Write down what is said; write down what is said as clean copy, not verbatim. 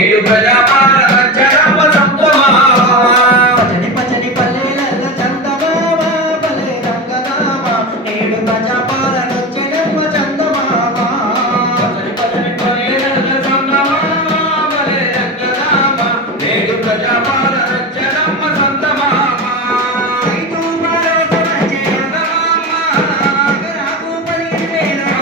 నేడు ప్రజాపాలన చరమ సంతమామ పచ్చని పచ్చని పల్లెల చందమామ పల్లె రంగనామ నేడు ప్రజాపాలన చెరమ చందమామ పచ్చని పచ్చని పల్లెల సంతమామ పల్లె రంగనామ నేడు ప్రజాపాలన చరమ సంతమామ రైతు భరోసా చందమామ నాకు 15,000